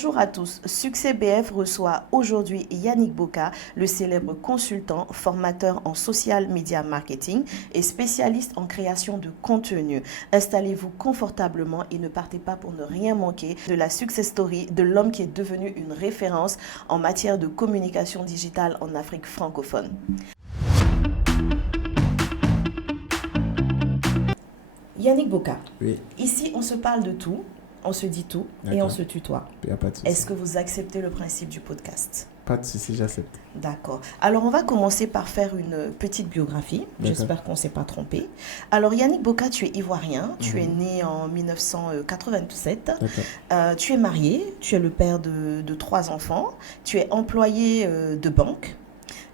Bonjour à tous. Succès BF reçoit aujourd'hui Yannick Boka, le célèbre consultant, formateur en social media marketing et spécialiste en création de contenu. Installez-vous confortablement et ne partez pas pour ne rien manquer de la success story de l'homme qui est devenu une référence en matière de communication digitale en Afrique francophone. Yannick Boka, Oui, ici on se parle de tout, on se dit tout et d'accord. on se tutoie. Il n'y a pas de souci. Est-ce que vous acceptez le principe du podcast? Pas de souci, j'accepte. D'accord. Alors, on va commencer par faire une petite biographie. D'accord. J'espère qu'on ne s'est pas trompé. Alors, Yannick Boka, tu es ivoirien. Tu es né en 1987. D'accord. Tu es marié. Tu es le père de 3 enfants. Tu es employé de banque.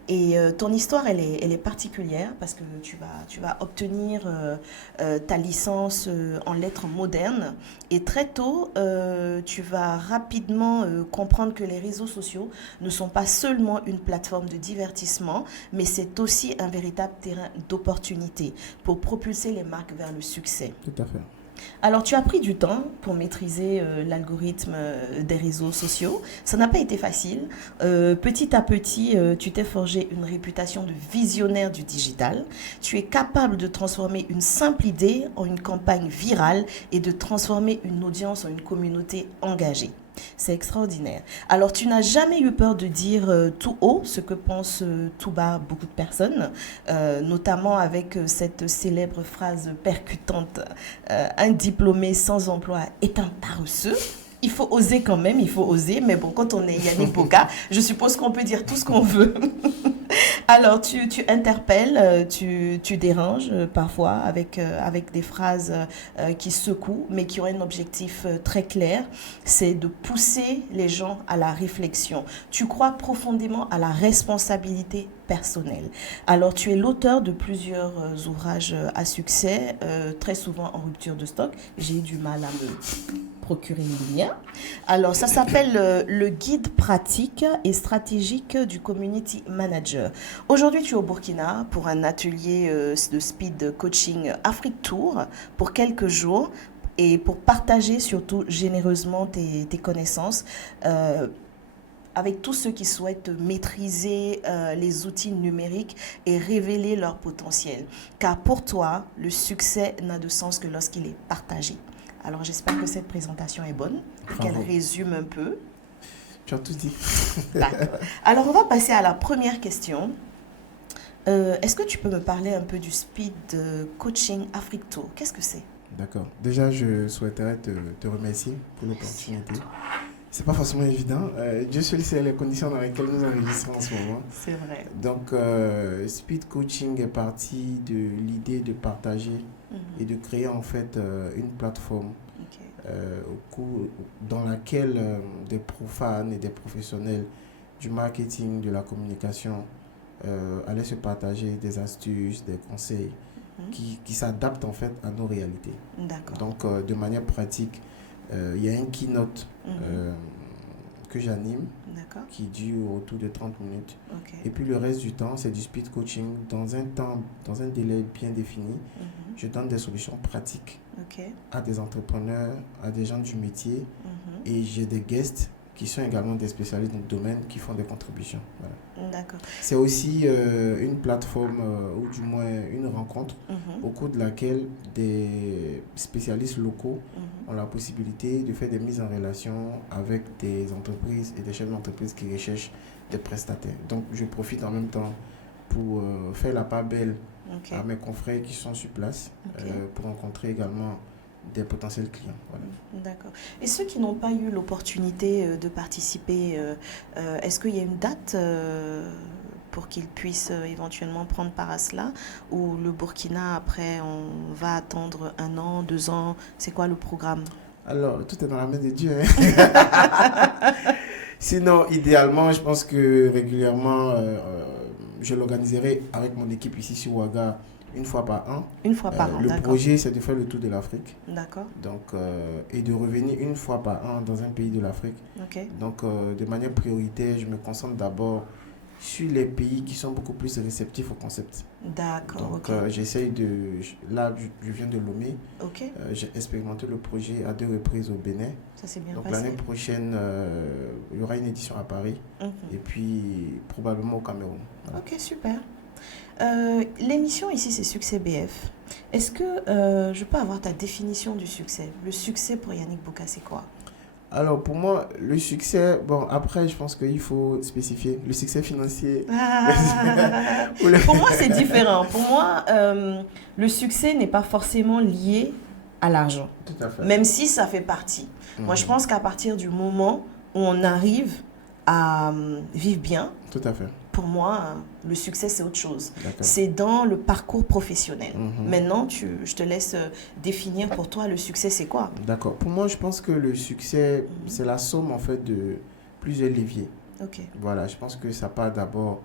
Et ton histoire, elle est particulière parce que tu vas obtenir ta licence en lettres modernes. Et très tôt, tu vas rapidement comprendre que les réseaux sociaux ne sont pas seulement une plateforme de divertissement, mais c'est aussi un véritable terrain d'opportunité pour propulser les marques vers le succès. Tout à fait. Alors, tu as pris du temps pour maîtriser l'algorithme des réseaux sociaux. Ça n'a pas été facile. Petit à petit, tu t'es forgé une réputation de visionnaire du digital. Tu es capable de transformer une simple idée en une campagne virale et de transformer une audience en une communauté engagée. C'est extraordinaire. Alors, tu n'as jamais eu peur de dire tout haut ce que pensent tout bas beaucoup de personnes, notamment avec cette célèbre phrase percutante un diplômé sans emploi est un paresseux. Il faut oser quand même, il faut oser. Mais bon, quand on est Yannick Boka, je suppose qu'on peut dire tout ce qu'on veut. Alors, tu interpelles, tu déranges parfois avec des phrases qui secouent, mais qui ont un objectif très clair, c'est de pousser les gens à la réflexion. Tu crois profondément à la responsabilité personnelle. Alors, tu es l'auteur de plusieurs ouvrages à succès, très souvent en rupture de stock. J'ai eu du mal à me procurer le mien. Alors, ça s'appelle le guide pratique et stratégique du community manager. Aujourd'hui, tu es au Burkina pour un atelier de speed coaching Afrique Tour pour quelques jours et pour partager surtout généreusement tes connaissances avec tous ceux qui souhaitent maîtriser les outils numériques et révéler leur potentiel. Car pour toi, le succès n'a de sens que lorsqu'il est partagé. Alors, j'espère que cette présentation est bonne, qu'elle résume un peu. Tu as tout dit. D'accord. Alors, on va passer à la première question. Est-ce que tu peux me parler un peu du Speed Coaching Afrique Tour? Qu'est-ce que c'est? D'accord. Déjà, je souhaiterais te remercier pour l'opportunité. C'est pas forcément évident. Dieu seul sait les conditions dans lesquelles nous enregistrons en ce moment. C'est vrai. Donc, Speed Coaching est parti de l'idée de partager et de créer en fait une plateforme dans laquelle des profanes et des professionnels du marketing, de la communication allaient se partager des astuces, des conseils qui s'adaptent en fait à nos réalités. D'accord. Donc, de manière pratique, il y a un keynote que j'anime qui dure autour de 30 minutes. Et puis le reste du temps, c'est du speed coaching dans un délai bien défini. Je donne des solutions pratiques à des entrepreneurs, à des gens du métier. Et j'ai des guests qui sont également des spécialistes dans le domaine qui font des contributions. Voilà. D'accord. C'est aussi une plateforme ou du moins une rencontre au cours de laquelle des spécialistes locaux ont la possibilité de faire des mises en relation avec des entreprises et des chefs d'entreprise qui recherchent des prestataires. Donc je profite en même temps pour faire la part belle à mes confrères qui sont sur place pour rencontrer également des potentiels clients. Voilà. D'accord. Et ceux qui n'ont pas eu l'opportunité de participer, est-ce qu'il y a une date pour qu'ils puissent éventuellement prendre part à cela? Ou le Burkina, après, on va attendre 1 an, 2 ans? C'est quoi le programme? Alors, tout est dans la main de Dieu. Hein? Sinon, idéalement, je pense que régulièrement, je l'organiserai avec mon équipe ici sur Ouaga une fois par an. Une fois par an, le d'accord. projet, c'est de faire le tour de l'Afrique. D'accord. Donc, et de revenir une fois par an dans un pays de l'Afrique. Ok. Donc, de manière prioritaire, je me concentre d'abord sur les pays qui sont beaucoup plus réceptifs au concept. D'accord, Donc, ok. j'essaye de... Là, je viens de Lomé. Ok, J'ai expérimenté le projet à 2 reprises au Bénin. ça s'est bien Donc, passé. l'année prochaine, il y aura une édition à Paris et puis probablement au Cameroun. Voilà. Ok, super. L'émission ici, c'est Succès BF. Est-ce que je peux avoir ta définition du succès? Le succès pour Yannick Bouka, c'est quoi? Alors, pour moi, le succès, bon, après, je pense qu'il faut spécifier le succès financier. Pour moi, c'est différent. Pour moi, le succès n'est pas forcément lié à l'argent, Tout à fait. même si ça fait partie. Moi, je pense qu'à partir du moment où on arrive à vivre bien, Tout à fait. pour moi, le succès, c'est autre chose. D'accord. C'est dans le parcours professionnel. Maintenant, je te laisse définir pour toi le succès, c'est quoi? D'accord. Pour moi, je pense que le succès, c'est la somme en fait de plusieurs leviers. Ok. Voilà, je pense que ça part d'abord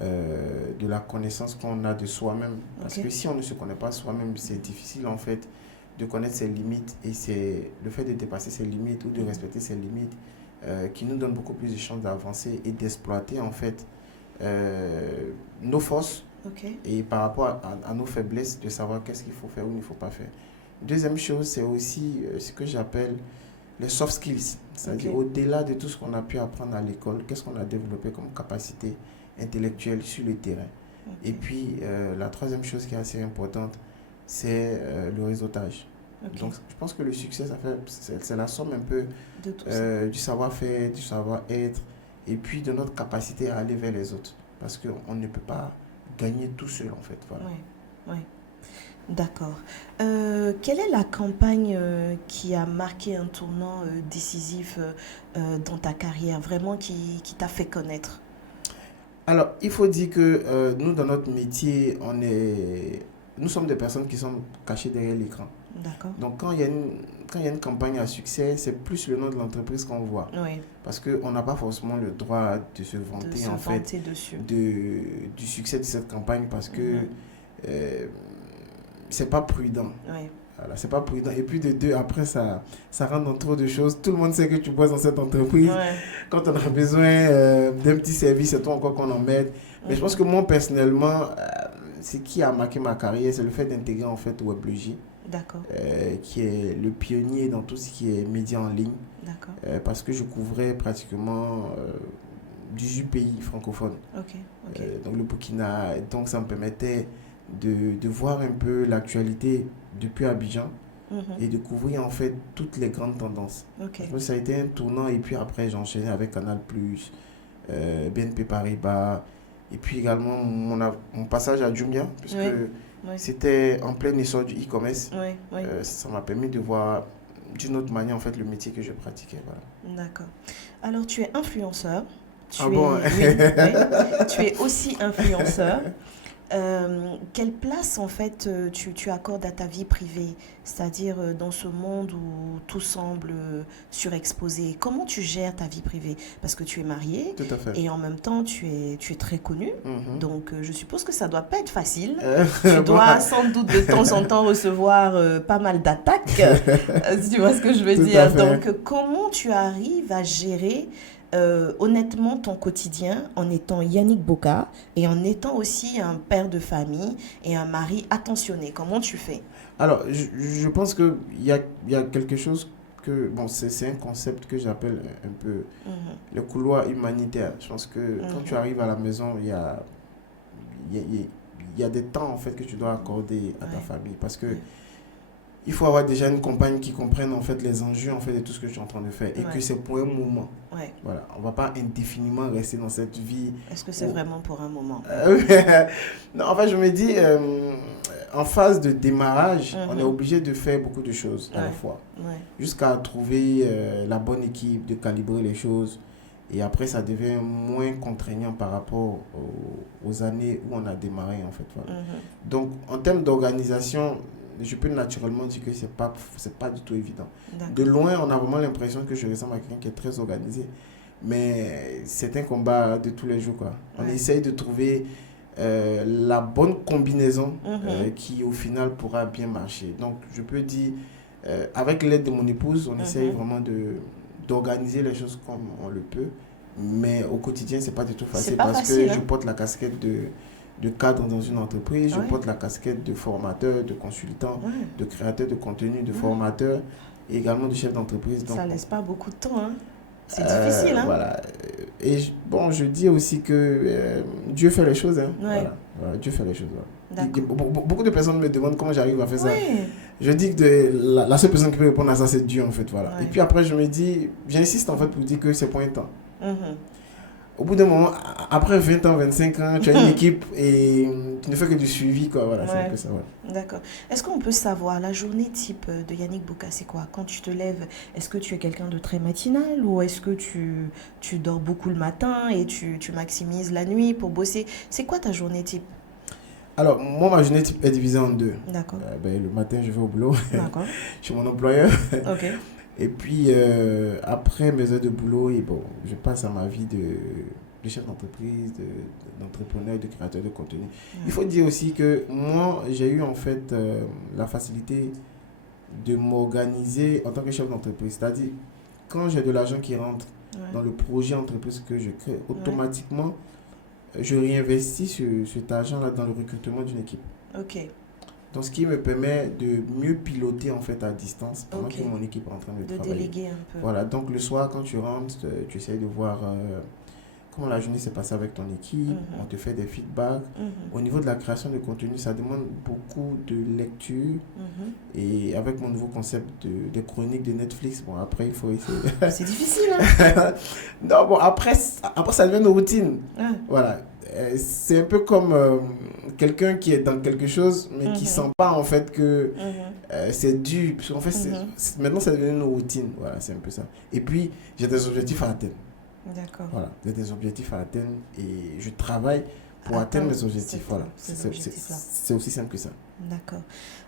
de la connaissance qu'on a de soi-même. Parce que si on ne se connaît pas soi-même, c'est difficile en fait de connaître ses limites. Et c'est le fait de dépasser ses limites ou de respecter ses limites qui nous donne beaucoup plus de chances d'avancer et d'exploiter en fait nos forces et par rapport à nos faiblesses, de savoir qu'est-ce qu'il faut faire ou il ne faut pas faire. Deuxième chose, c'est aussi ce que j'appelle les soft skills, c'est-à-dire au-delà de tout ce qu'on a pu apprendre à l'école, qu'est-ce qu'on a développé comme capacité intellectuelle sur le terrain. Et puis, la troisième chose qui est assez importante, c'est le réseautage. Donc, je pense que le succès, c'est la somme un peu du savoir-faire, du savoir-être, et puis de notre capacité à aller vers les autres. Parce qu'on ne peut pas gagner tout seul, en fait. Voilà. Oui. D'accord. Quelle est la campagne qui a marqué un tournant décisif dans ta carrière, vraiment qui t'a fait connaître? Alors, il faut dire que nous, dans notre métier, nous sommes des personnes qui sont cachées derrière l'écran. D'accord. Donc, quand il y a une campagne à succès, c'est plus le nom de l'entreprise qu'on voit. Oui. Parce qu'on n'a pas forcément le droit de se vanter, du succès de cette campagne parce que c'est pas prudent. Oui. Voilà, c'est pas prudent. Et puis de deux, après, ça rentre dans trop de choses. Tout le monde sait que tu bosses dans cette entreprise. Ouais. Quand on a besoin d'un petit service, c'est toi encore qu'on en met. Mais je pense que moi, personnellement, ce qui a marqué ma carrière, c'est le fait d'intégrer en fait WebLogy. D'accord. Qui est le pionnier dans tout ce qui est médias en ligne. D'accord. Parce que je couvrais pratiquement 18 pays francophones. Donc le Burkina, donc ça me permettait de voir un peu l'actualité depuis Abidjan et de couvrir en fait toutes les grandes tendances. Donc ça a été un tournant et puis après j'ai enchaîné avec Canal+, BNP Paribas et puis également mon passage à Jumia puisque c'était en plein essor du e-commerce. Ça m'a permis de voir d'une autre manière en fait le métier que je pratiquais. Voilà. D'accord. Alors tu es influenceur. Tu es aussi influenceur. Quelle place en fait tu accordes à ta vie privée, c'est-à-dire dans ce monde où tout semble surexposé? Comment tu gères ta vie privée? Parce que tu es marié. Tout à fait. Et en même temps tu es très connu, donc je suppose que ça doit pas être facile. Tu dois sans doute de temps en temps recevoir pas mal d'attaques, si tu vois ce que je veux dire. Donc comment tu arrives à gérer honnêtement ton quotidien en étant Yannick Bouka et en étant aussi un père de famille et un mari attentionné? Comment tu fais? Alors, je pense qu'il y a quelque chose que... Bon, c'est un concept que j'appelle un peu le couloir humanitaire. Je pense que quand tu arrives à la maison, il y a des temps en fait que tu dois accorder à ta famille parce que il faut avoir déjà une compagne qui comprenne en fait les enjeux en fait de tout ce que tu es en train de faire et que c'est pour un moment. Voilà, on va pas indéfiniment rester dans cette vie. Est-ce que c'est vraiment pour un moment? Non, en fait, je me dis en phase de démarrage, on est obligé de faire beaucoup de choses à la fois. Jusqu'à trouver la bonne équipe, de calibrer les choses. Et après, ça devient moins contraignant par rapport aux années où on a démarré, en fait. Voilà. Donc, en termes d'organisation, je peux naturellement dire que c'est pas du tout évident. De loin, on a vraiment l'impression que je ressemble à quelqu'un qui est très organisé. Mais c'est un combat de tous les jours, quoi. On essaye de trouver la bonne combinaison qui, au final, pourra bien marcher. Donc, je peux dire, avec l'aide de mon épouse, on essaye vraiment d'organiser les choses comme on le peut. Mais au quotidien, c'est pas du tout facile pas parce facile, que je porte la casquette de cadre dans une entreprise, je porte la casquette de formateur, de consultant, de créateur de contenu, de formateur et également de chef d'entreprise. Donc, ça laisse pas beaucoup de temps, hein. C'est difficile, hein. Voilà. Et bon, je dis aussi que Dieu fait les choses, hein. Voilà, Dieu fait les choses. Voilà. Beaucoup de personnes me demandent comment j'arrive à faire ça. Je dis que la seule personne qui peut répondre à ça, c'est Dieu, en fait. Voilà. Et puis après, je me dis, j'insiste en fait pour dire que c'est pour un temps. Au bout d'un moment, après 20 ans, 25 ans, tu as une équipe et tu ne fais que du suivi, quoi. Voilà, c'est un peu ça. D'accord. Est-ce qu'on peut savoir la journée type de Yannick Bouka, c'est quoi? Quand tu te lèves, est-ce que tu es quelqu'un de très matinal ou est-ce que tu dors beaucoup le matin et tu maximises la nuit pour bosser? C'est quoi ta journée type? Alors, moi, ma journée type est divisée en deux. D'accord. Le matin, je vais au boulot. D'accord. Je suis mon employeur. Ok. Et puis, après mes heures de boulot, je passe à ma vie de chef d'entreprise, d'entrepreneur, de créateur de contenu. Il faut dire aussi que moi, j'ai eu en fait la facilité de m'organiser en tant que chef d'entreprise. C'est-à-dire, quand j'ai de l'argent qui rentre dans le projet entreprise que je crée, automatiquement, je réinvestis cet argent-là dans le recrutement d'une équipe. Ok. Donc, ce qui me permet de mieux piloter en fait à distance pendant que mon équipe est en train de travailler. De déléguer un peu. Voilà, donc le soir, quand tu rentres, tu essaies de voir comment la journée s'est passée avec ton équipe, on te fait des feedbacks. Au niveau de la création de contenu, ça demande beaucoup de lecture. Et avec mon nouveau concept des chroniques de Netflix, bon, après, il faut essayer. C'est difficile, hein? Non, bon, après, ça devient une routine. Voilà. C'est un peu comme quelqu'un qui est dans quelque chose, mais qui ne sent pas en fait que c'est dur. Parce qu'en fait, maintenant, ça devient une routine. Voilà, c'est un peu ça. Et puis, j'ai des objectifs à atteindre. D'accord. Voilà, j'ai des objectifs à atteindre et je travaille pour atteindre mes objectifs. Voilà, c'est aussi simple que ça. D'accord.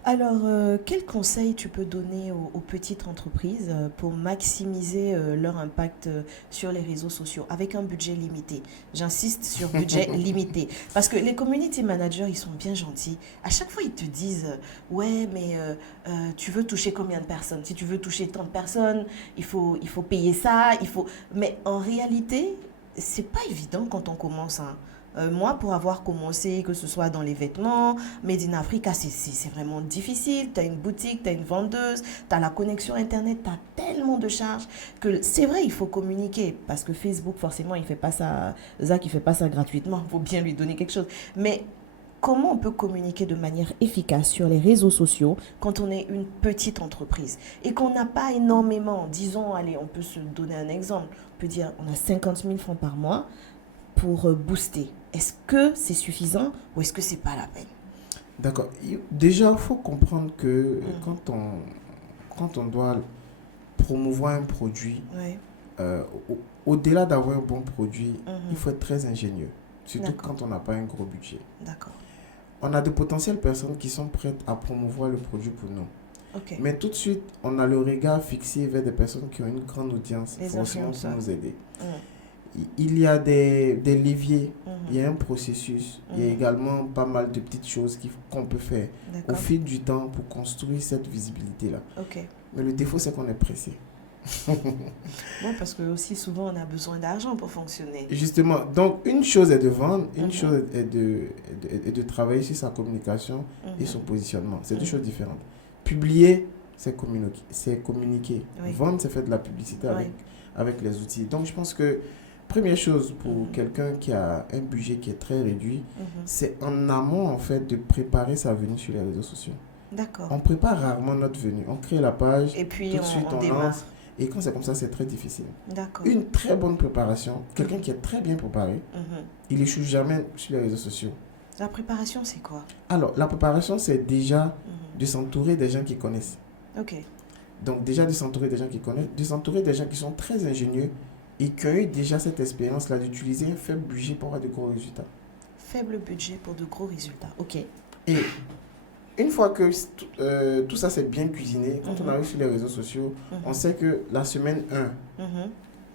Alors, quel conseil tu peux donner aux petites entreprises pour maximiser leur impact sur les réseaux sociaux avec un budget limité? J'insiste sur budget limité parce que les community managers, ils sont bien gentils. À chaque fois, ils te disent ouais, mais tu veux toucher combien de personnes? Si tu veux toucher tant de personnes, il faut payer ça. Mais en réalité, c'est pas évident quand on commence, hein. Moi, pour avoir commencé, que ce soit dans les vêtements, Made in Africa, c'est vraiment difficile. Tu as une boutique, tu as une vendeuse, tu as la connexion Internet, tu as tellement de charges que c'est vrai, il faut communiquer. Parce que Facebook, forcément, il ne fait pas ça, Zach, il ne fait pas ça gratuitement. Il faut bien lui donner quelque chose. Mais comment on peut communiquer de manière efficace sur les réseaux sociaux quand on est une petite entreprise et qu'on n'a pas énormément, disons, allez, on peut se donner un exemple. On peut dire, on a 50 000 francs par mois pour booster. Est-ce que c'est suffisant ou est-ce que c'est pas la peine? D'accord. Déjà, il faut comprendre que quand on doit promouvoir un produit, au-delà d'avoir un bon produit, il faut être très ingénieux. Surtout quand on n'a pas un gros budget. D'accord. On a de potentielles personnes qui sont prêtes à promouvoir le produit pour nous. Okay. Mais tout de suite, on a le regard fixé vers des personnes qui ont une grande audience, forcément pour nous aider. Il y a des leviers, il y a un processus, il y a également pas mal de petites choses qu'on peut faire au fil du temps pour construire cette visibilité-là. Mais le défaut, c'est qu'on est pressé. Bon, parce que aussi souvent, on a besoin d'argent pour fonctionner. Justement, donc une chose est de vendre, une chose est de travailler sur sa communication et son positionnement. C'est deux choses différentes. Publier, c'est communiquer. Vendre, c'est faire de la publicité avec les outils. Donc, je pense que première chose pour quelqu'un qui a un budget qui est très réduit, c'est en amont en fait de préparer sa venue sur les réseaux sociaux. D'accord. On prépare rarement notre venue. On crée la page, et puis tout de suite on démarre. lance. Et quand c'est comme ça, c'est très difficile. D'accord. Une très bonne préparation, quelqu'un qui est très bien préparé, il n'échoue jamais sur les réseaux sociaux. La préparation, c'est quoi? Alors, la préparation, c'est déjà de s'entourer des gens qui connaissent. Ok. Donc déjà de s'entourer des gens qui connaissent, de s'entourer des gens qui sont très ingénieux et qui ont eu déjà cette expérience-là d'utiliser un faible budget pour avoir de gros résultats. Faible budget pour de gros résultats, ok. Et une fois que tout ça c'est bien cuisiné, quand on arrive sur les réseaux sociaux, on sait que la semaine 1,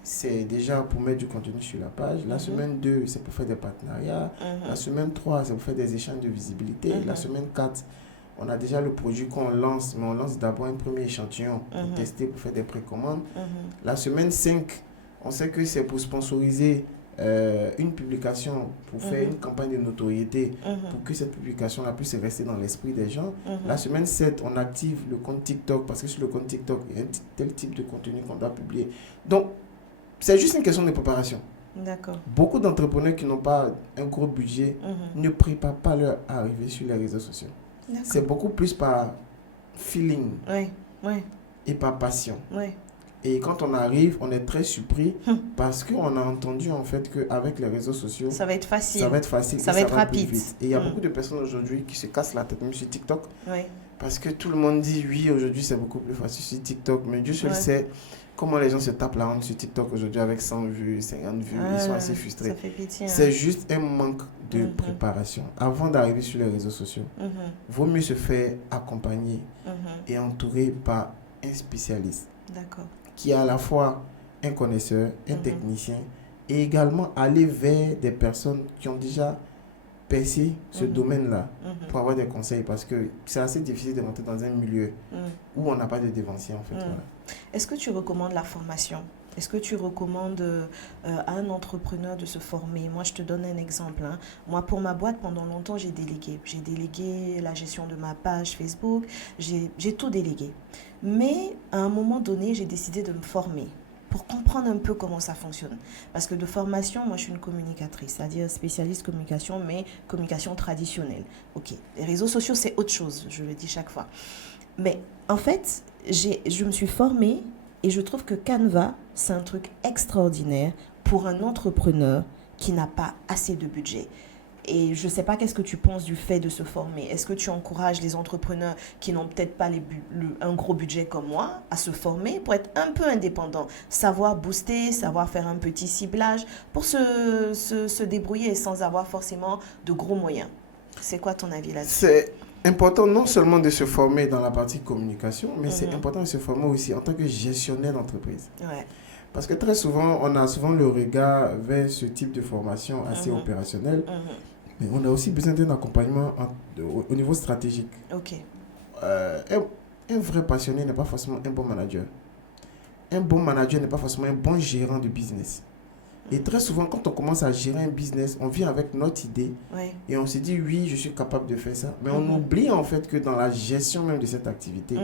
c'est déjà pour mettre du contenu sur la page. La semaine 2, c'est pour faire des partenariats. La semaine 3, c'est pour faire des échanges de visibilité. La semaine 4, on a déjà le produit qu'on lance, mais on lance d'abord un premier échantillon pour tester, pour faire des précommandes. La semaine 5, on sait que c'est pour sponsoriser une publication, pour faire une campagne de notoriété, pour que cette publication-là puisse rester dans l'esprit des gens. La semaine 7, on active le compte TikTok, parce que sur le compte TikTok, il y a un tel type de contenu qu'on doit publier. Donc, c'est juste une question de préparation. D'accord. Beaucoup d'entrepreneurs qui n'ont pas un gros budget ne préparent pas leur arrivée sur les réseaux sociaux. C'est beaucoup plus par feeling et par passion. Et quand on arrive, on est très surpris parce qu'on a entendu en fait qu'avec les réseaux sociaux, ça va être facile. Ça va être facile. Ça va être rapide. Et il y a beaucoup de personnes aujourd'hui qui se cassent la tête, même sur TikTok. Parce que tout le monde dit oui, aujourd'hui c'est beaucoup plus facile sur TikTok. Mais Dieu seul sait comment les gens se tapent la honte sur TikTok aujourd'hui avec 100 vues, 50 vues. Ils sont assez frustrés. Ça fait pitié. C'est juste un manque de préparation. Avant d'arriver sur les réseaux sociaux, vaut mieux se faire accompagner et entourer par un spécialiste. D'accord. Qui est à la fois un connaisseur, un technicien, et également aller vers des personnes qui ont déjà percé ce domaine-là pour avoir des conseils, parce que c'est assez difficile de rentrer dans un milieu où on n'a pas de dévancier en fait. Voilà. Est-ce que tu recommandes la formation ? Est-ce que tu recommandes à un entrepreneur de se former ? Moi, je te donne un exemple. Moi, pour ma boîte, pendant longtemps, j'ai délégué. J'ai délégué la gestion de ma page Facebook. J'ai tout délégué. Mais à un moment donné, j'ai décidé de me former pour comprendre un peu comment ça fonctionne. Parce que de formation, moi, je suis une communicatrice, c'est-à-dire spécialiste communication, mais communication traditionnelle. OK, les réseaux sociaux, c'est autre chose, je le dis chaque fois. Mais en fait, je me suis formée et je trouve que Canva, c'est un truc extraordinaire pour un entrepreneur qui n'a pas assez de budget. Et je ne sais pas qu'est-ce que tu penses du fait de se former. Est-ce que tu encourages les entrepreneurs qui n'ont peut-être pas un gros budget comme moi à se former pour être un peu indépendants, savoir booster, savoir faire un petit ciblage pour se débrouiller sans avoir forcément de gros moyens? C'est quoi ton avis là-dessus? C'est important non seulement de se former dans la partie communication, mais c'est important de se former aussi en tant que gestionnaire d'entreprise. Parce que très souvent, on a souvent le regard vers ce type de formation assez opérationnelle. Mais on a aussi besoin d'un accompagnement au niveau stratégique. Un vrai passionné n'est pas forcément un bon manager. Un bon manager n'est pas forcément un bon gérant de business. Et très souvent, quand on commence à gérer un business, on vient avec notre idée et on se dit oui, je suis capable de faire ça. Mais on oublie en fait que dans la gestion même de cette activité,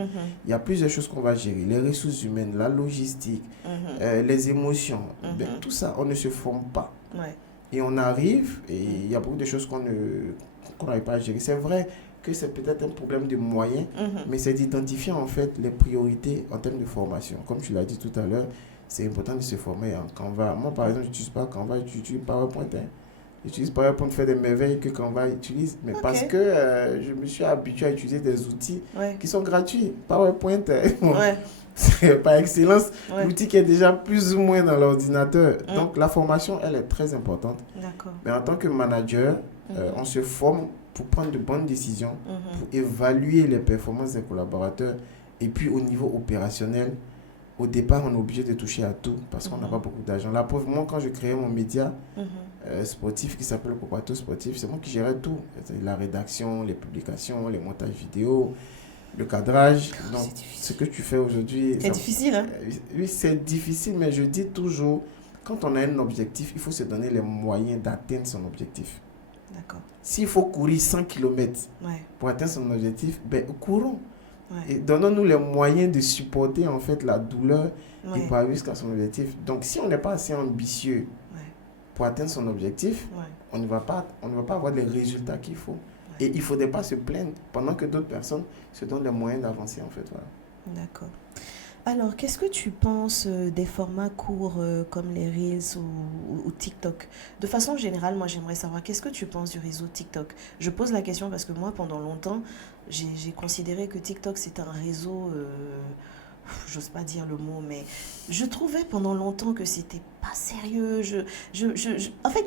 il y a plusieurs choses qu'on va gérer. Les ressources humaines, la logistique, les émotions. Tout ça, on ne se forme pas. Et on arrive et il y a beaucoup de choses qu'on n'arrive pas à gérer. C'est vrai que c'est peut-être un problème de moyens, mais c'est d'identifier en fait les priorités en termes de formation. Comme tu l'as dit tout à l'heure, c'est important de se former en Canva. Moi, par exemple, je n'utilise pas Canva, j'utilise PowerPoint. J'utilise PowerPoint pour faire des merveilles que Canva utilise, mais parce que je me suis habitué à utiliser des outils qui sont gratuits. PowerPoint, c'est par excellence l'outil qui est déjà plus ou moins dans l'ordinateur. Donc, la formation, elle est très importante. Mais en tant que manager, on se forme pour prendre de bonnes décisions, pour évaluer les performances des collaborateurs. Et puis, au niveau opérationnel, au départ, on est obligé de toucher à tout parce qu'on n'a pas beaucoup d'argent. La preuve, moi, quand je créais mon média sportif qui s'appelle Popato Sportif, c'est moi qui gérais tout. La rédaction, les publications, les montages vidéo, le cadrage. Donc, ce que tu fais aujourd'hui... C'est difficile, hein? Oui, c'est difficile, mais je dis toujours, quand on a un objectif, il faut se donner les moyens d'atteindre son objectif. D'accord. S'il faut courir 100 km pour atteindre son objectif, ben courons. Et donnons-nous les moyens de supporter en fait la douleur et pour arriver jusqu'à son objectif. Donc, si on n'est pas assez ambitieux pour atteindre son objectif, on ne va pas avoir les résultats qu'il faut. Et il ne faudrait pas se plaindre pendant que d'autres personnes se donnent les moyens d'avancer en fait. Voilà. D'accord. Alors, qu'est-ce que tu penses des formats courts comme les Reels ou TikTok? De façon générale, moi, j'aimerais savoir qu'est-ce que tu penses du réseau TikTok? Je pose la question parce que moi, pendant longtemps, j'ai considéré que TikTok, c'était un réseau... j'ose pas dire le mot, mais je trouvais pendant longtemps que c'était pas sérieux. En fait,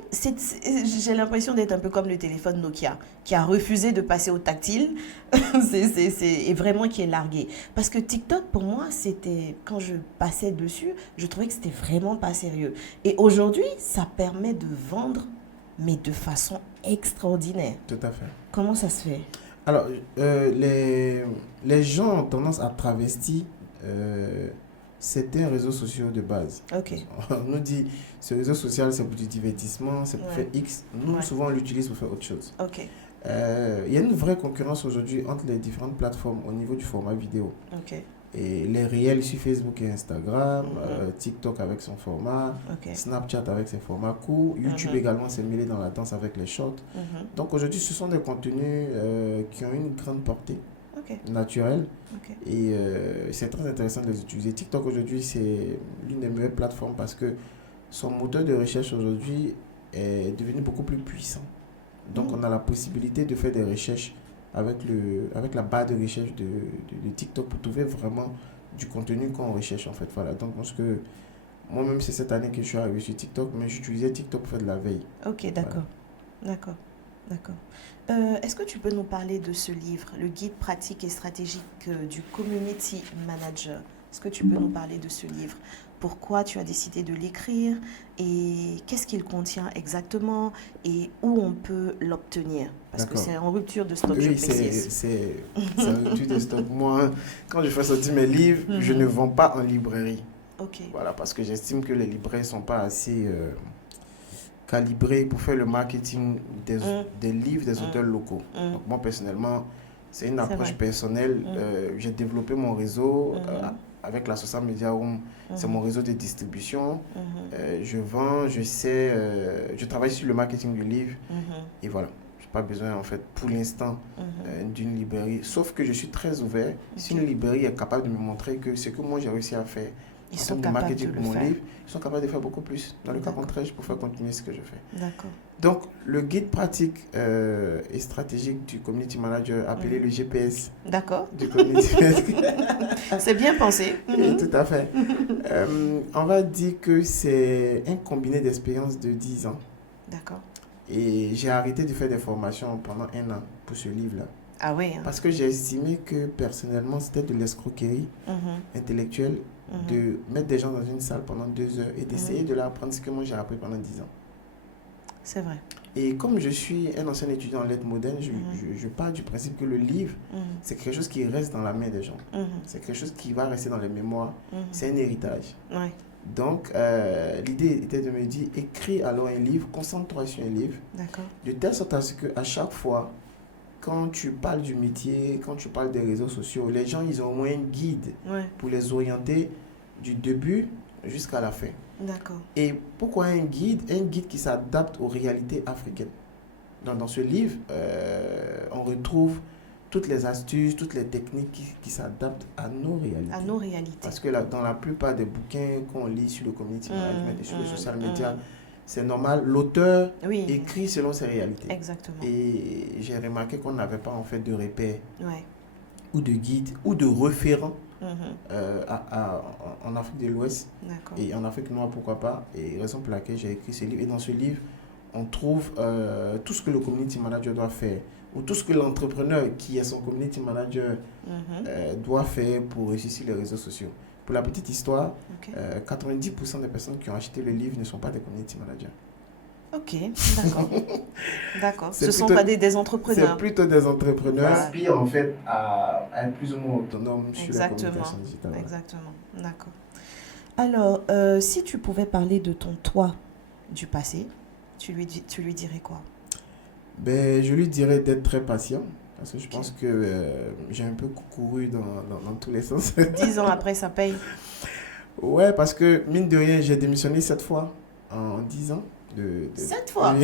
j'ai l'impression d'être un peu comme le téléphone Nokia, qui a refusé de passer au tactile et vraiment qui est largué. Parce que TikTok, pour moi, c'était, quand je passais dessus, je trouvais que c'était vraiment pas sérieux. Et aujourd'hui, ça permet de vendre, mais de façon extraordinaire. Tout à fait. Comment ça se fait? Alors, les gens ont tendance à travestir c'était un réseau social de base. Ok. On nous dit, ce réseau social, c'est pour du divertissement, c'est pour faire X. Nous, souvent, on l'utilise pour faire autre chose. Ok. Il y a une vraie concurrence aujourd'hui entre les différentes plateformes au niveau du format vidéo. Ok. Et les réels sur Facebook et Instagram, TikTok avec son format, Snapchat avec ses formats courts, YouTube également s'est mêlé dans la danse avec les shorts. Donc aujourd'hui, ce sont des contenus qui ont une grande portée naturelle et c'est très intéressant de les utiliser. TikTok aujourd'hui, c'est l'une des meilleures plateformes parce que son moteur de recherche aujourd'hui est devenu beaucoup plus puissant. Donc on a la possibilité de faire des recherches avec la barre de recherche de TikTok pour trouver vraiment du contenu qu'on recherche en fait. Voilà. Donc, je pense que moi-même, c'est cette année que je suis arrivé sur TikTok, mais j'utilisais TikTok pour faire de la veille. Ok, d'accord. Voilà. D'accord. Est-ce que tu peux nous parler de ce livre, le guide pratique et stratégique du Community Manager? Est-ce que tu peux nous parler de ce livre? Pourquoi tu as décidé de l'écrire et qu'est-ce qu'il contient exactement et où on peut l'obtenir? Parce que c'est en rupture de stock, je précise. C'est en rupture de stock. Moi, quand je fais sortir mes livres, je ne vends pas en librairie. Ok. Voilà, parce que j'estime que les libraires ne sont pas assez calibrés pour faire le marketing des livres des auteurs locaux. Donc moi, personnellement, c'est une approche personnelle. J'ai développé mon réseau avec la Social Media Room. C'est mon réseau de distribution. Je vends, je travaille sur le marketing du livre. Et voilà, je n'ai pas besoin en fait pour l'instant d'une librairie. Sauf que je suis très ouvert. Si une librairie est capable de me montrer que ce que moi j'ai réussi à faire ils sont capables de mon livre, ils sont capables de faire beaucoup plus. Dans le cas contraire, je pourrais continuer ce que je fais. D'accord. Donc, le guide pratique et stratégique du Community Manager, appelé le GPS. D'accord. Du Community C'est bien pensé. Tout à fait. On va dire que c'est un combiné d'expériences de 10 ans. D'accord. Et j'ai arrêté de faire des formations pendant 1 an pour ce livre-là. Ah oui. Parce que j'ai estimé que personnellement, c'était de l'escroquerie intellectuelle de mettre des gens dans une salle pendant 2 heures et d'essayer de leur apprendre ce que moi j'ai appris pendant 10 ans. C'est vrai. Et comme je suis un ancien étudiant en lettres modernes, je pars du principe que le livre, c'est quelque chose qui reste dans la main des gens. C'est quelque chose qui va rester dans les mémoires. C'est un héritage. Ouais. Donc, l'idée était de me dire, écris alors un livre, concentre-toi sur un livre. D'accord. De telle sorte à ce qu'à chaque fois, quand tu parles du métier, quand tu parles des réseaux sociaux, les gens, ils ont au moins un guide pour les orienter du début jusqu'à la fin. D'accord. Et pourquoi un guide? Un guide qui s'adapte aux réalités africaines. Dans ce livre, on retrouve toutes les astuces, toutes les techniques qui s'adaptent à nos réalités. À nos réalités. Parce que dans la plupart des bouquins qu'on lit sur le community management et sur les social media, c'est normal, l'auteur écrit selon ses réalités. Exactement. Et j'ai remarqué qu'on n'avait pas en fait de repères ou de guides ou de référents en Afrique de l'Ouest et en Afrique noire, pourquoi pas. Et raison pour laquelle j'ai écrit ce livre. Et dans ce livre, on trouve tout ce que le community manager doit faire ou tout ce que l'entrepreneur qui est son community manager doit faire pour réussir sur les réseaux sociaux. Pour la petite histoire, 90% des personnes qui ont acheté le livre ne sont pas des community managers. Ok, d'accord. D'accord. Ce ne sont pas des entrepreneurs. C'est plutôt des entrepreneurs qui aspirent en fait à être plus ou moins autonomes sur la communication digitale. Exactement, d'accord. Alors, si tu pouvais parler de ton toi du passé, tu lui dirais quoi? Je lui dirais d'être très patient. Parce que je pense que j'ai un peu couru dans tous les sens. 10 ans après, ça paye. Ouais, parce que mine de rien, j'ai démissionné 7 fois en 10 ans. 7 fois?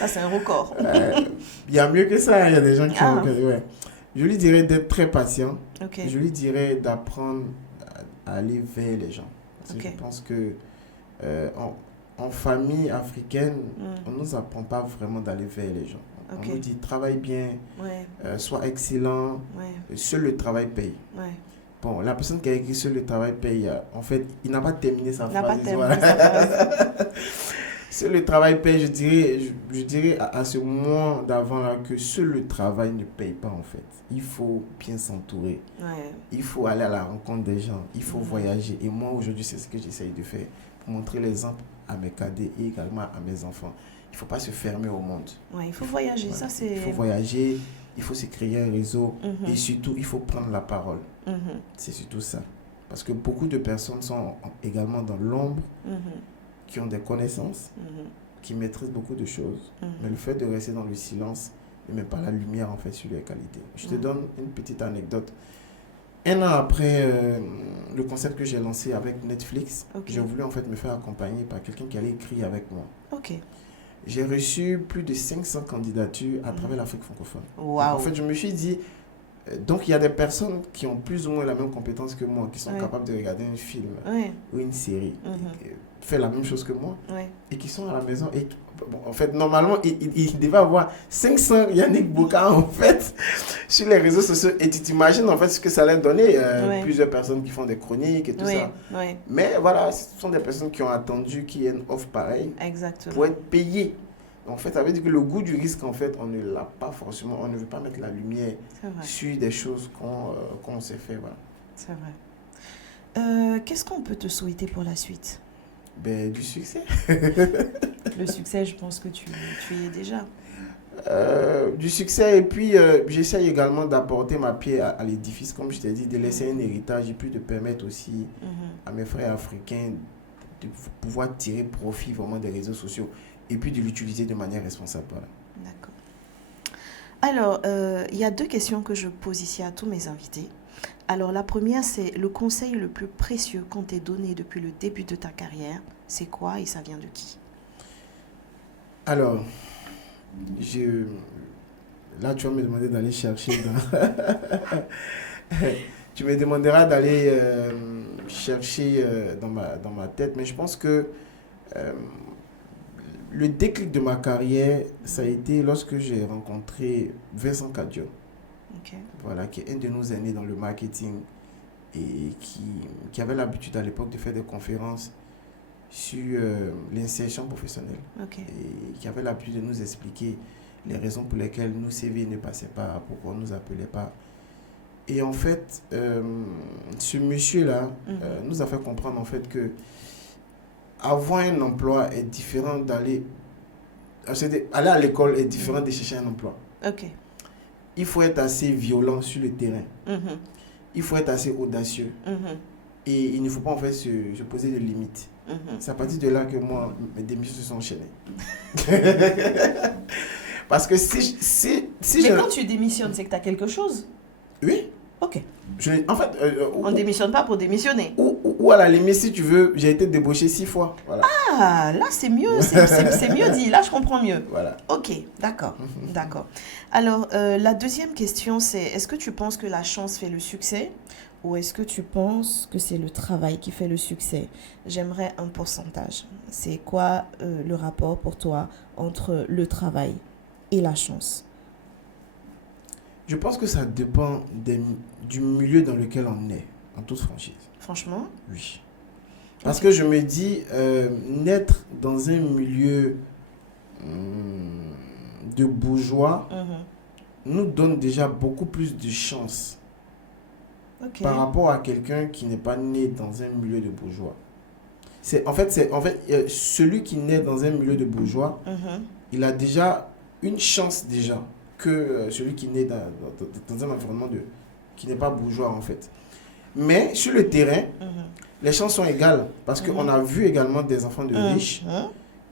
Ça, c'est un record. Il y a mieux que ça, il y a des gens qui ont... Ouais. Je lui dirais d'être très patient. Je lui dirais d'apprendre à aller vers les gens. Parce que je pense que en famille africaine, on ne nous apprend pas vraiment d'aller vers les gens. On nous dit travaille bien, sois excellent, seul le travail paye. Bon, la personne qui a écrit seul le travail paye, en fait, il n'a pas terminé sa phrase. Seul le travail paye, je dirais à ce moment d'avant là que seul le travail ne paye pas en fait. Il faut bien s'entourer. Il faut aller à la rencontre des gens. Il faut voyager. Et moi aujourd'hui, c'est ce que j'essaye de faire pour montrer l'exemple à mes cadets et également à mes enfants. Il ne faut pas se fermer au monde. Il faut voyager. Ça, c'est... Il faut voyager, il faut se créer un réseau et surtout, il faut prendre la parole. C'est surtout ça. Parce que beaucoup de personnes sont également dans l'ombre, qui ont des connaissances, qui maîtrisent beaucoup de choses. Mais le fait de rester dans le silence ne met pas la lumière en fait sur les qualités. Je te donne une petite anecdote. Un an après le concept que j'ai lancé avec Netflix, j'ai voulu en fait me faire accompagner par quelqu'un qui allait écrire avec moi. J'ai reçu plus de 500 candidatures à travers l'Afrique francophone. Wow. En fait, je me suis dit, donc il y a des personnes qui ont plus ou moins la même compétence que moi, qui sont capables de regarder un film ou une série, faire la même chose que moi, et qui sont à la maison. Et, bon, en fait, normalement, il devait avoir 500 Yannick Boka, en fait, sur les réseaux sociaux. Et tu t'imagines, en fait, ce que ça allait donner. Plusieurs personnes qui font des chroniques et tout ça. Mais voilà, ce sont des personnes qui ont attendu qu'il y ait une offre pareille pour être payées. En fait, ça veut dire que le goût du risque, en fait, on ne l'a pas forcément. On ne veut pas mettre la lumière sur des choses qu'on s'est fait. Voilà. C'est vrai. Qu'est-ce qu'on peut te souhaiter pour la suite? Du succès. Le succès, je pense que tu y es déjà. Du succès, et puis j'essaie également d'apporter ma pierre à l'édifice, comme je t'ai dit, de laisser un héritage et puis de permettre aussi à mes frères africains de pouvoir tirer profit vraiment des réseaux sociaux et puis de l'utiliser de manière responsable. Voilà. D'accord. Alors, il y a 2 questions que je pose ici à tous mes invités. Alors, la première, c'est le conseil le plus précieux qu'on t'ait donné depuis le début de ta carrière. C'est quoi et ça vient de qui? Alors, là, tu vas me demander d'aller chercher tu me demanderas d'aller chercher dans ma tête, mais je pense que le déclic de ma carrière, ça a été lorsque j'ai rencontré Vincent Cadio. Voilà, qui est un de nos aînés dans le marketing et qui avait l'habitude à l'époque de faire des conférences sur l'insertion professionnelle. Et qui avait l'habitude de nous expliquer les raisons pour lesquelles nos CV ne passaient pas, pourquoi on ne nous appelait pas. Et en fait, ce monsieur-là nous a fait comprendre en fait que avoir un emploi est différent d'aller... Aller à l'école est différent de chercher un emploi. Il faut être assez violent sur le terrain. Il faut être assez audacieux. Et il ne faut pas en fait se poser de limites. C'est à partir de là que moi, mes démissions se sont enchaînées. Parce que si mais quand tu démissionnes, c'est que tu as quelque chose? Oui. En fait... on ne démissionne pas pour démissionner. Ou à la limite, si tu veux, j'ai été débauché 6 fois. Voilà. Ah, là, c'est mieux. C'est mieux dit. Là, je comprends mieux. Voilà. Ok, d'accord. D'accord. Alors, la deuxième question, c'est est-ce que tu penses que la chance fait le succès ou est-ce que tu penses que c'est le travail qui fait le succès? J'aimerais un pourcentage. C'est quoi le rapport pour toi entre le travail et la chance? Je pense que ça dépend du milieu dans lequel on est, en toute franchise. Franchement? Oui. Parce que je me dis, naître dans un milieu de bourgeois nous donne déjà beaucoup plus de chance par rapport à quelqu'un qui n'est pas né dans un milieu de bourgeois. En fait, celui qui naît dans un milieu de bourgeois, il a déjà une chance déjà que celui qui naît dans un environnement qui n'est pas bourgeois en fait. Mais sur le terrain, les chances sont égales parce qu'on a vu également des enfants de riches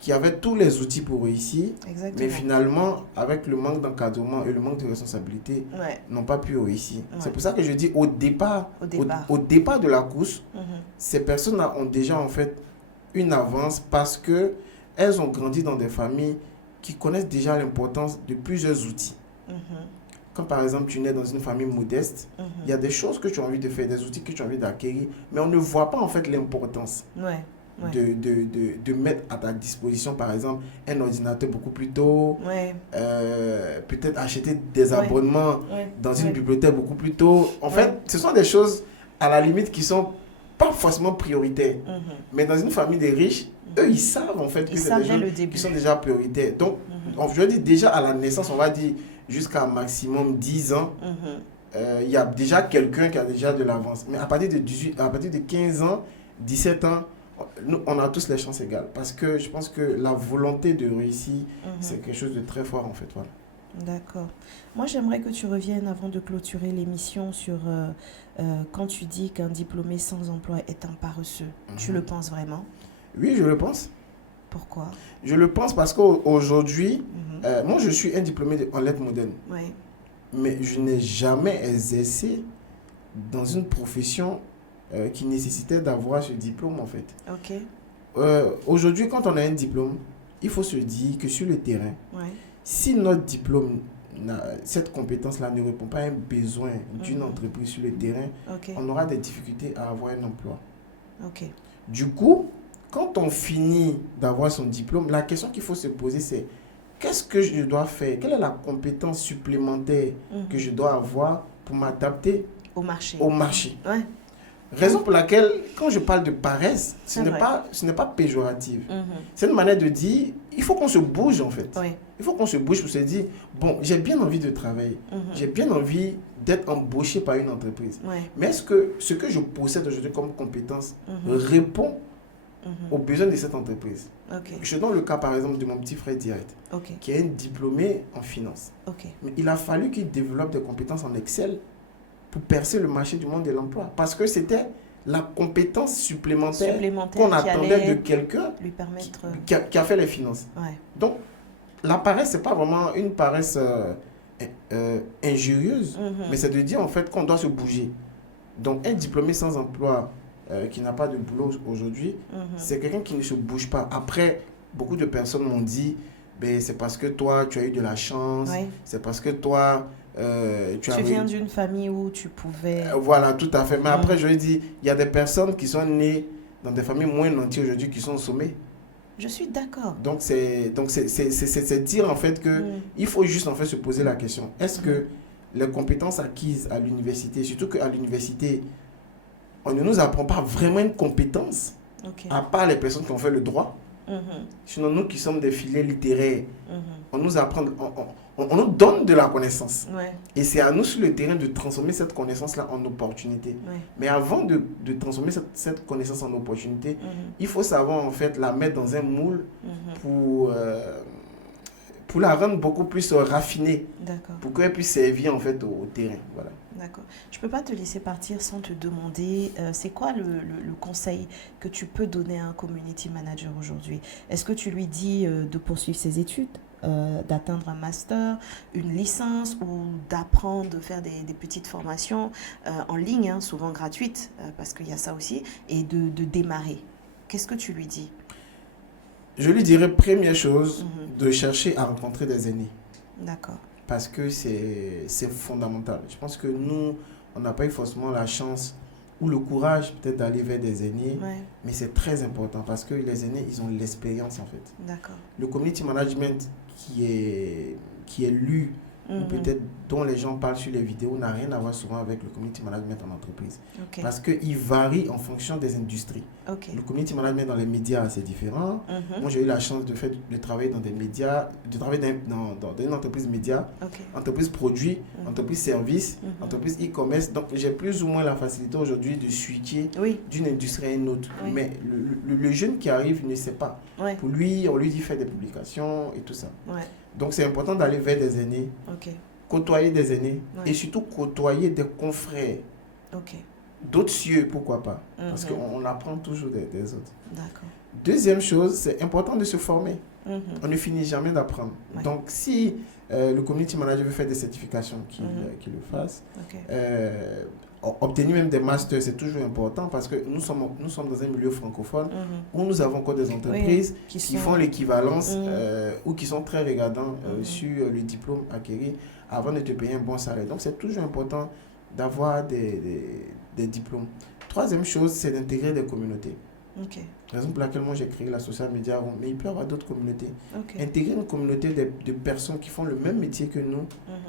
qui avaient tous les outils pour réussir, mais finalement, avec le manque d'encadrement et le manque de responsabilité, n'ont pas pu réussir. C'est pour ça que je dis au départ de la course, ces personnes-là ont déjà en fait une avance parce qu'elles ont grandi dans des familles qui connaissent déjà l'importance de plusieurs outils. Quand par exemple tu nais dans une famille modeste, il y a des choses que tu as envie de faire, des outils que tu as envie d'acquérir, mais on ne voit pas en fait l'importance de mettre à ta disposition par exemple un ordinateur beaucoup plus tôt, peut-être acheter des abonnements dans une bibliothèque beaucoup plus tôt. En fait, ce sont des choses à la limite qui sont pas forcément prioritaires. Mais dans une famille de riches, eux ils savent en fait que c'est des choses qui sont déjà prioritaires. Donc, je dis déjà à la naissance, on va dire jusqu'à maximum 10 ans, il y a déjà quelqu'un qui a déjà de l'avance. Mais à partir de 15 ans, 17 ans, on a tous les chances égales. Parce que je pense que la volonté de réussir, c'est quelque chose de très fort en fait. Voilà. D'accord. Moi, j'aimerais que tu reviennes avant de clôturer l'émission sur quand tu dis qu'un diplômé sans emploi est un paresseux. Tu le penses vraiment? Oui, je le pense. Pourquoi? Je le pense parce qu'aujourd'hui, moi, je suis un diplômé en lettres modernes. Oui. Mais je n'ai jamais exercé dans une profession qui nécessitait d'avoir ce diplôme, en fait. Ok. Aujourd'hui, quand on a un diplôme, il faut se dire que sur le terrain, si notre diplôme, cette compétence-là ne répond pas à un besoin d'une entreprise sur le terrain, on aura des difficultés à avoir un emploi. Ok. Du coup, quand on finit d'avoir son diplôme, la question qu'il faut se poser, c'est qu'est-ce que je dois faire? Quelle est la compétence supplémentaire que je dois avoir pour m'adapter au marché? Ouais. Raison pour laquelle, quand je parle de paresse, ce n'est pas péjoratif. C'est une manière de dire, il faut qu'on se bouge en fait. Oui. Il faut qu'on se bouge pour se dire, bon, j'ai bien envie de travailler. J'ai bien envie d'être embauché par une entreprise. Mais est-ce que ce que je possède aujourd'hui comme compétence répond aux besoins de cette entreprise? Je donne le cas par exemple de mon petit frère direct, qui est un diplômé en finance. Mais il a fallu qu'il développe des compétences en Excel pour percer le marché du monde de l'emploi. Parce que c'était la compétence supplémentaire qu'on attendait de quelqu'un qui a fait les finances. Donc, la paresse, ce n'est pas vraiment une paresse injurieuse, mais c'est de dire en fait qu'on doit se bouger. Donc, un diplômé sans emploi qui n'a pas de boulot aujourd'hui, c'est quelqu'un qui ne se bouge pas. Après, beaucoup de personnes m'ont dit, ben, c'est parce que toi, tu as eu de la chance, c'est parce que toi... tu viens d'une famille où tu pouvais... voilà, tout à fait. Mais après, je lui dis, il y a des personnes qui sont nées dans des familles moins nanties aujourd'hui qui sont au sommet. Je suis d'accord. Donc, c'est dire en fait que il faut juste en fait se poser la question. Est-ce que les compétences acquises à l'université, surtout qu'à l'université, on ne nous apprend pas vraiment une compétence, à part les personnes qui ont fait le droit. Sinon, nous qui sommes des filets littéraires, on nous apprend... On nous donne de la connaissance. Et c'est à nous sur le terrain de transformer cette connaissance-là en opportunité. Mais avant de transformer cette connaissance en opportunité, il faut savoir en fait la mettre dans un moule pour la rendre beaucoup plus raffinée. Pour qu'elle puisse servir en fait au terrain. Voilà. D'accord. Je ne peux pas te laisser partir sans te demander, c'est quoi le conseil que tu peux donner à un community manager aujourd'hui? Est-ce que tu lui dis de poursuivre ses études, d'atteindre un master, une licence ou d'apprendre, de faire des petites formations en ligne, souvent gratuites, parce qu'il y a ça aussi, et de démarrer? Qu'est-ce que tu lui dis? Je lui dirais, première chose, de chercher à rencontrer des aînés. D'accord. Parce que c'est fondamental. Je pense que nous, on n'a pas eu forcément la chance ou le courage peut-être d'aller vers des aînés, mais c'est très important parce que les aînés, ils ont l'expérience en fait. D'accord. Le community management qui est lu, ou peut-être dont les gens parlent sur les vidéos, n'a rien à voir souvent avec le community management en entreprise. Parce qu'il varie en fonction des industries. Le community management dans les médias, c'est différent. Moi, j'ai eu la chance de travailler dans des médias, de travailler dans une entreprise média, entreprise produit, entreprise service, entreprise e-commerce. Donc, j'ai plus ou moins la facilité aujourd'hui de switcher d'une industrie à une autre. Mais le jeune qui arrive, il ne sait pas. Pour lui, on lui dit faire des publications et tout ça. Donc, c'est important d'aller vers des aînés, côtoyer des aînés et surtout côtoyer des confrères. D'autres cieux, pourquoi pas. Parce qu'on apprend toujours des autres. Deuxième chose, c'est important de se former. On ne finit jamais d'apprendre. Donc, si le community manager veut faire des certifications, qu'il le fasse. Obtenir même des masters, c'est toujours important parce que nous sommes dans un milieu francophone où nous avons encore des entreprises qui font l'équivalence ou qui sont très regardants sur le diplôme acquis avant de te payer un bon salaire. Donc, c'est toujours important d'avoir des diplômes. Troisième chose, c'est d'intégrer des communautés. Raison pour laquelle moi j'ai créé la Social Media Room, mais il peut y avoir d'autres communautés. Intégrer une communauté de personnes qui font le même métier que nous,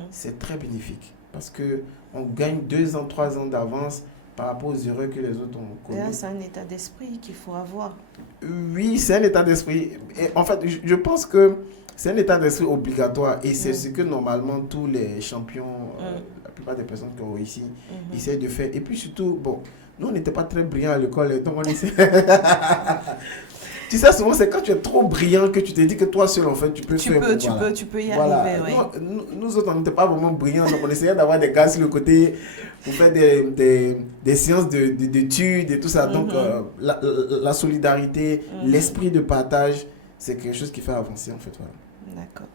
c'est très bénéfique. Parce qu'on gagne 2 ans, 3 ans d'avance par rapport aux erreurs que les autres ont commises. C'est un état d'esprit qu'il faut avoir. Oui, c'est un état d'esprit. Et en fait, je pense que c'est un état d'esprit obligatoire. Et c'est ce que normalement tous les champions, la plupart des personnes qui ont réussi, essayent de faire. Et puis surtout, bon, nous on n'était pas très brillants à l'école, donc on essaie... Tu sais, souvent, c'est quand tu es trop brillant que tu te dis que toi seul, en fait, tu peux faire. Tu peux y Voilà. arriver, oui. Nous autres, on n'était pas vraiment brillants, donc on essayait d'avoir des gars sur le côté pour faire des séances d'études et tout ça. Donc, la solidarité, l'esprit de partage, c'est quelque chose qui fait avancer, en fait. Voilà. D'accord.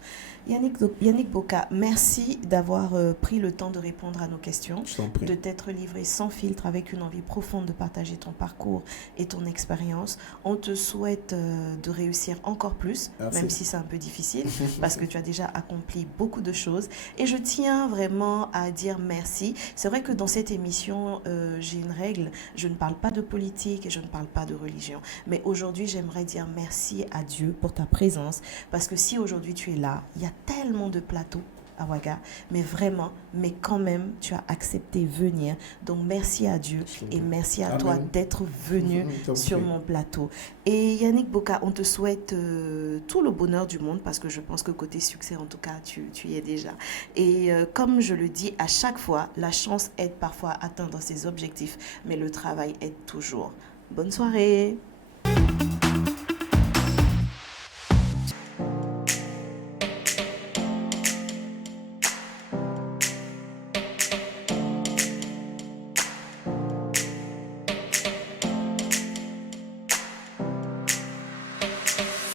Yannick Boka, merci d'avoir pris le temps de répondre à nos questions, de t'être livré sans filtre avec une envie profonde de partager ton parcours et ton expérience. On te souhaite de réussir encore plus, merci. Même si c'est un peu difficile, parce que tu as déjà accompli beaucoup de choses. Et je tiens vraiment à dire merci. C'est vrai que dans cette émission, j'ai une règle, je ne parle pas de politique et je ne parle pas de religion. Mais aujourd'hui, j'aimerais dire merci à Dieu pour ta présence, parce que si aujourd'hui tu es là, il y a tellement de plateaux à Ouaga, mais quand même, tu as accepté venir. Donc, merci à Dieu et merci à toi d'être venu sur mon plateau. Et Yannick Boka, on te souhaite tout le bonheur du monde parce que je pense que côté succès, en tout cas, tu y es déjà. Et comme je le dis à chaque fois, la chance aide parfois à atteindre ses objectifs, mais le travail aide toujours. Bonne soirée.